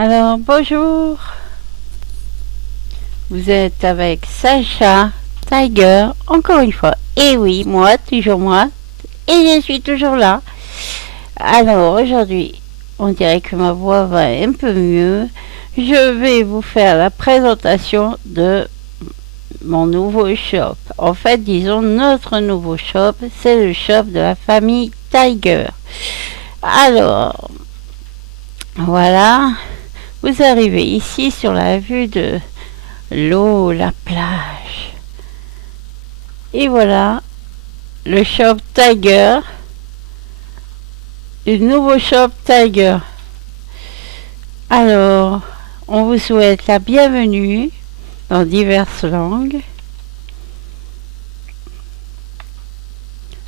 Alors, bonjour, vous êtes avec Sacha Tiger, encore une fois. Et oui, moi, toujours moi, et je suis toujours là. Alors, aujourd'hui, on dirait que ma voix va un peu mieux. Je vais vous faire la présentation de mon nouveau shop. En fait, disons, notre nouveau shop, c'est le shop de la famille Tiger. Alors, voilà, vous arrivez ici sur la vue de l'eau, la plage. Et voilà, le shop Tiger, le nouveau shop Tiger. Alors, on vous souhaite la bienvenue dans diverses langues.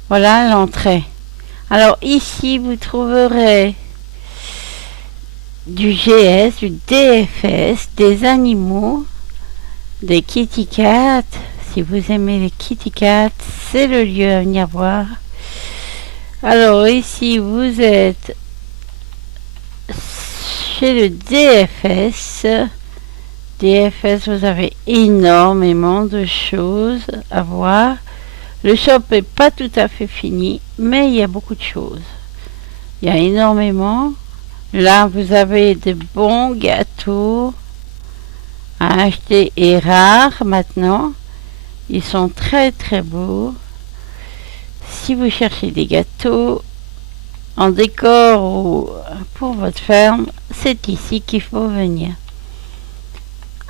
Voilà l'entrée. Alors ici, vous trouverez du GS, du DFS, des animaux, des kitty cats. Si vous aimez les kitty cats, c'est le lieu à venir voir. Alors ici, vous êtes chez le DFS. DFS, vous avez énormément de choses à voir. Le shop n'est pas tout à fait fini, mais il y a beaucoup de choses. Il y a énormément. Là, vous avez de bons gâteaux à acheter et rares maintenant. Ils sont très très beaux. Si vous cherchez des gâteaux en décor ou pour votre ferme, c'est ici qu'il faut venir.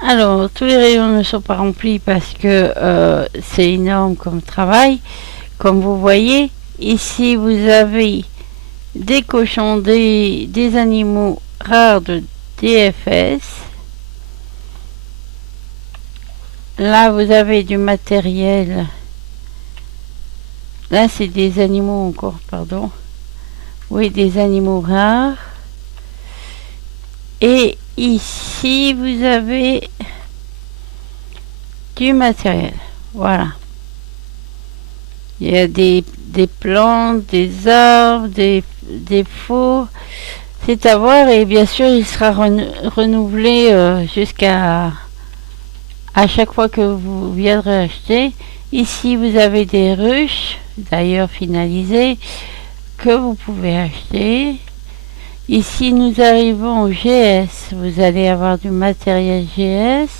Alors, tous les rayons ne sont pas remplis parce que c'est énorme comme travail. Comme vous voyez, ici vous avez des cochons, des animaux rares de DFS. Là, vous avez du matériel. Là, c'est des animaux encore, pardon. Oui, des animaux rares. Et ici, vous avez du matériel. Voilà. Il y a des plantes, des arbres, des faux. C'est à voir et bien sûr, il sera renouvelé jusqu'à chaque fois que vous viendrez acheter. Ici, vous avez des ruches, d'ailleurs finalisées, que vous pouvez acheter. Ici, nous arrivons au GS. Vous allez avoir du matériel GS.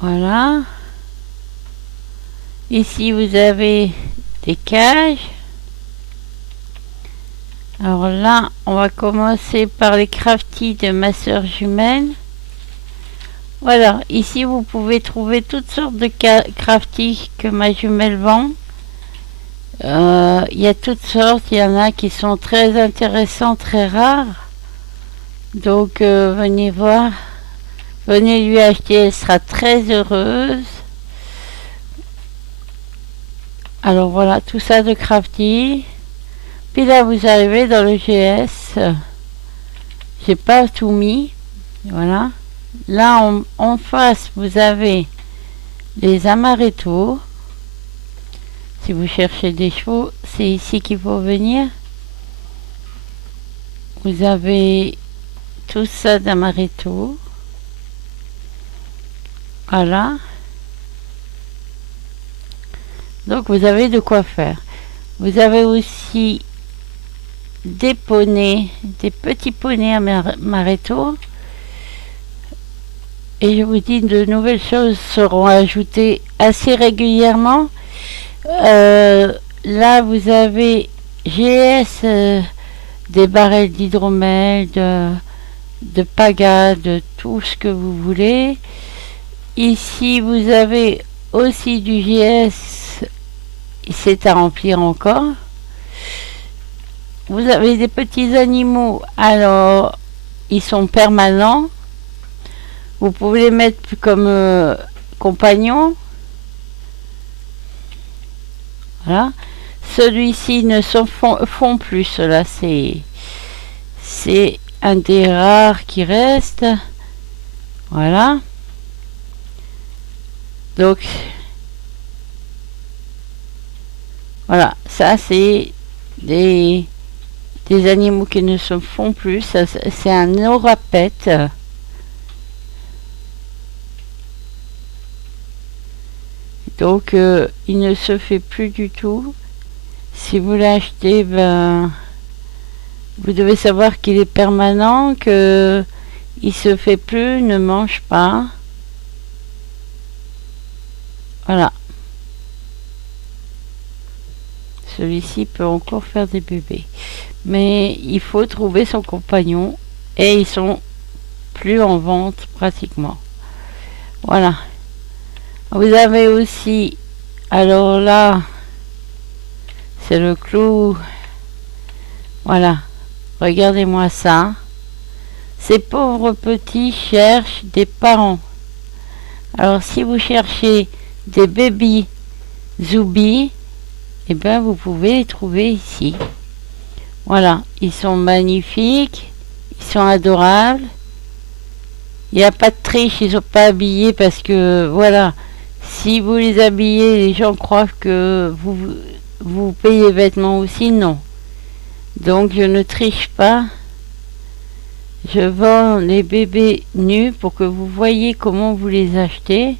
Voilà. Ici, vous avez des cages. Alors là, on va commencer par les crafties de ma soeur jumelle. Voilà, ici, vous pouvez trouver toutes sortes de crafties que ma jumelle vend. Il y a toutes sortes, il y en a qui sont très intéressants, très rares. Donc venez voir, venez lui acheter, elle sera très heureuse. Alors voilà, tout ça de crafting. Puis là vous arrivez dans le GS. J'ai pas tout mis. Voilà. Là en face vous avez les amaretto. Si vous cherchez des chevaux, c'est ici qu'il faut venir. Vous avez tout ça d'amaretto. Voilà. Donc vous avez de quoi faire. Vous avez aussi des poneys, des petits poneys amaretto. Et je vous dis, de nouvelles choses seront ajoutées assez régulièrement. Là, vous avez GS, des barrels d'hydromel, de paga, de tout ce que vous voulez. Ici, vous avez aussi du GS, c'est à remplir encore. Vous avez des petits animaux, alors ils sont permanents. Vous pouvez les mettre comme compagnons. Voilà. Celui-ci ne se font plus. Cela, c'est un des rares qui reste. Voilà. Donc, voilà. Ça, c'est des des animaux qui ne se font plus. C'est un orapète. Donc il ne se fait plus du tout. Si vous l'achetez, ben vous devez savoir qu'il est permanent, que il se fait plus, ne mange pas. Voilà. Celui-ci peut encore faire des bébés. Mais il faut trouver son compagnon et ils sont plus en vente pratiquement. Voilà. Vous avez aussi, alors là, c'est le clou. Voilà. Regardez-moi ça. Ces pauvres petits cherchent des parents. Alors si vous cherchez des bébés Zoubi, eh bien vous pouvez les trouver ici. Voilà, ils sont magnifiques, ils sont adorables. Il n'y a pas de triche, ils ne sont pas habillés parce que voilà, si vous les habillez, les gens croient que vous payez les vêtements aussi, non. Donc je ne triche pas. Je vends les bébés nus pour que vous voyez comment vous les achetez.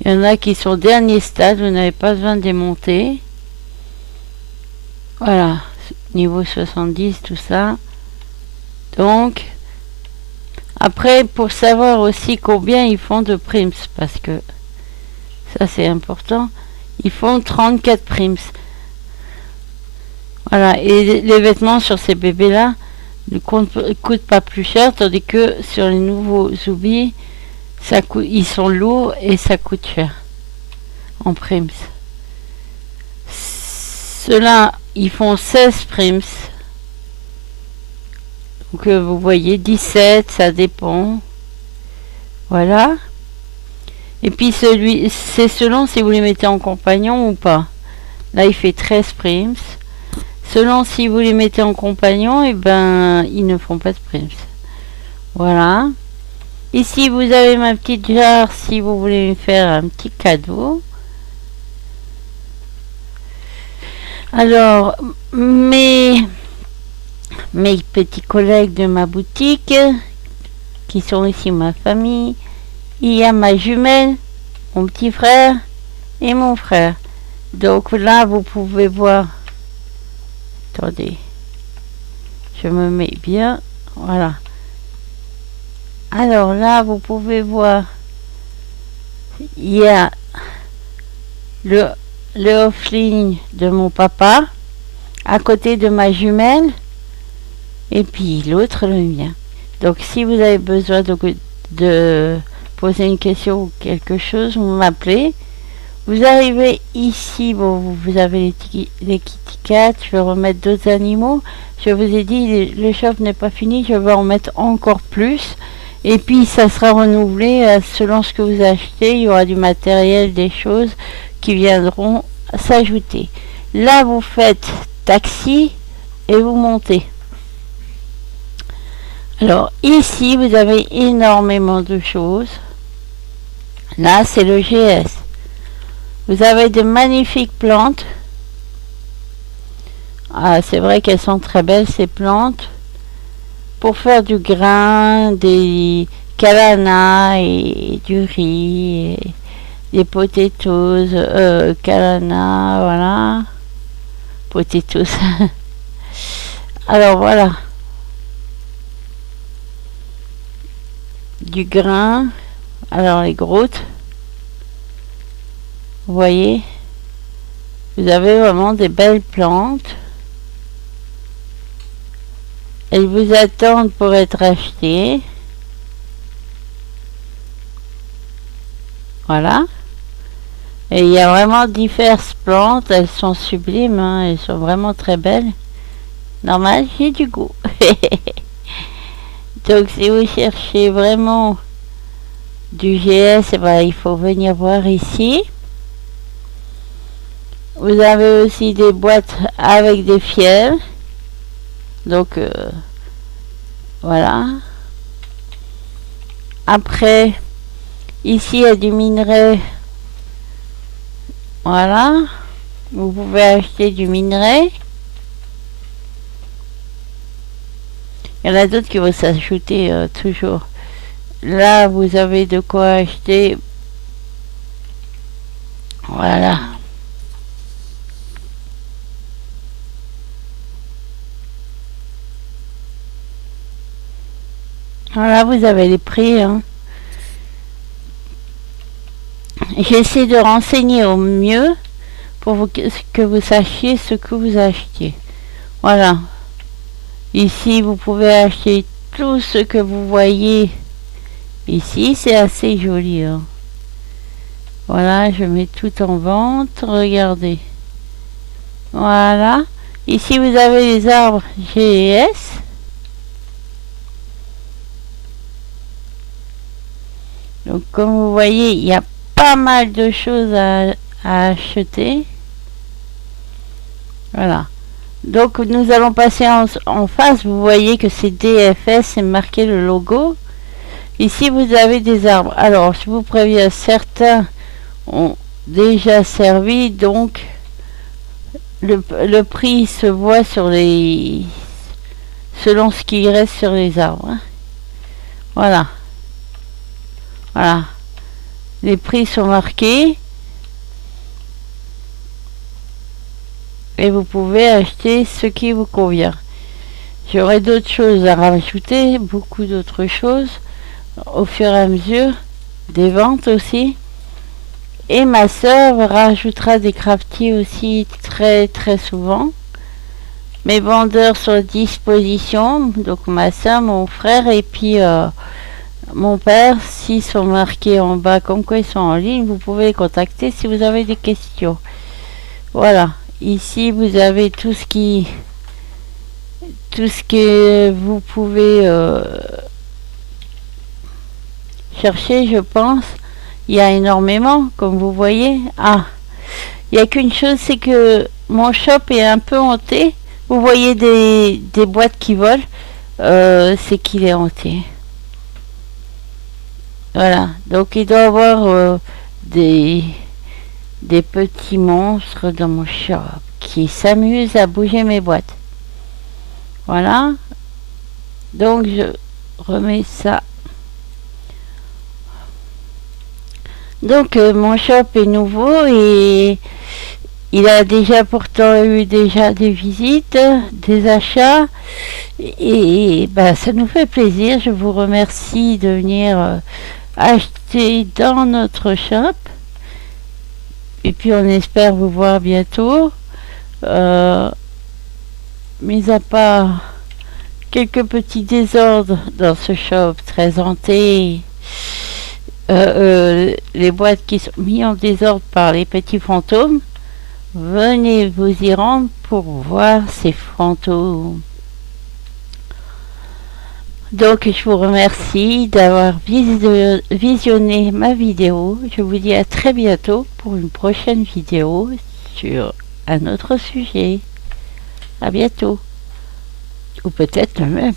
Il y en a qui sont au dernier stade, vous n'avez pas besoin de les monter. Voilà, niveau 70, tout ça. Donc, après, pour savoir aussi combien ils font de primes, parce que ça c'est important, ils font 34 primes. Voilà, et les vêtements sur ces bébés-là ne coûtent pas plus cher, tandis que sur les nouveaux Zoubi, ils sont lourds et ça coûte cher en primes. Ceux-là, ils font 16 primes. Donc vous voyez, 17, ça dépend. Voilà. Et puis c'est selon si vous les mettez en compagnon ou pas. Là, il fait 13 primes. Selon si vous les mettez en compagnon, et ben ils ne font pas de primes. Voilà. Ici, vous avez ma petite jarre si vous voulez me faire un petit cadeau. Alors, mes petits collègues de ma boutique, qui sont ici ma famille, il y a ma jumelle, mon petit frère et mon frère. Donc là, vous pouvez voir. Attendez, je me mets bien. Voilà. Alors là, vous pouvez voir, il y a le offline de mon papa, à côté de ma jumelle, et puis l'autre, le mien. Donc si vous avez besoin de poser une question ou quelque chose, vous m'appelez. Vous arrivez ici, bon, vous avez les Kitty Cats, je vais remettre d'autres animaux. Je vous ai dit, le shop n'est pas fini, je vais en mettre encore plus. Et puis ça sera renouvelé selon ce que vous achetez. Il y aura du matériel, des choses qui viendront s'ajouter. Là, vous faites taxi et vous montez. Alors ici, vous avez énormément de choses. Là, c'est le GS. Vous avez de magnifiques plantes. Ah, c'est vrai qu'elles sont très belles, ces plantes. Pour faire du grain, des calanas et du riz, et des potatoes, calana, voilà. Potatoes. Alors voilà. Du grain. Alors les grottes. Vous voyez, vous avez vraiment des belles plantes. Elles vous attendent pour être achetées. Voilà. Et il y a vraiment diverses plantes. Elles sont sublimes. Hein, elles sont vraiment très belles. Normal, j'ai du goût. Donc si vous cherchez vraiment du GS, eh ben, il faut venir voir ici. Vous avez aussi des boîtes avec des fiels. Donc, voilà. Après, ici, il y a du minerai. Voilà. Vous pouvez acheter du minerai. Il y en a d'autres qui vont s'ajouter toujours. Là, vous avez de quoi acheter. Voilà. Voilà, vous avez les prix. Hein. J'essaie de renseigner au mieux pour que vous sachiez ce que vous achetez. Voilà. Ici, vous pouvez acheter tout ce que vous voyez. Ici, c'est assez joli. Hein. Voilà, je mets tout en vente. Regardez. Voilà. Ici, vous avez les arbres GS. Donc, comme vous voyez, il y a pas mal de choses à acheter. Voilà. Donc, nous allons passer en face. Vous voyez que c'est DFS, c'est marqué le logo. Ici, vous avez des arbres. Alors, je vous préviens, certains ont déjà servi, donc le prix se voit sur les... selon ce qui reste sur les arbres. Hein. Voilà. Voilà. Les prix sont marqués. Et vous pouvez acheter ce qui vous convient. J'aurai d'autres choses à rajouter, beaucoup d'autres choses, au fur et à mesure, des ventes aussi. Et ma soeur rajoutera des craftiers aussi très très souvent. Mes vendeurs sont à disposition, donc ma soeur, mon frère et puis mon père, s'ils sont marqués en bas comme quoi ils sont en ligne, vous pouvez les contacter si vous avez des questions. Voilà, ici vous avez tout ce que vous pouvez chercher, je pense. Il y a énormément, comme vous voyez. Ah, il n'y a qu'une chose, c'est que mon shop est un peu hanté. Vous voyez des boîtes qui volent, c'est qu'il est hanté. Voilà, donc il doit y avoir des petits monstres dans mon shop qui s'amusent à bouger mes boîtes. Voilà, donc je remets ça. Donc mon shop est nouveau et il a déjà pourtant eu déjà des visites, des achats et bah, ça nous fait plaisir. Je vous remercie de venir acheter dans notre shop et puis on espère vous voir bientôt. Mis à part quelques petits désordres dans ce shop très hanté, les boîtes qui sont mises en désordre par les petits fantômes, venez vous y rendre pour voir ces fantômes. Donc je vous remercie d'avoir visionné ma vidéo. Je vous dis à très bientôt pour une prochaine vidéo sur un autre sujet. À bientôt. Ou peut-être le même.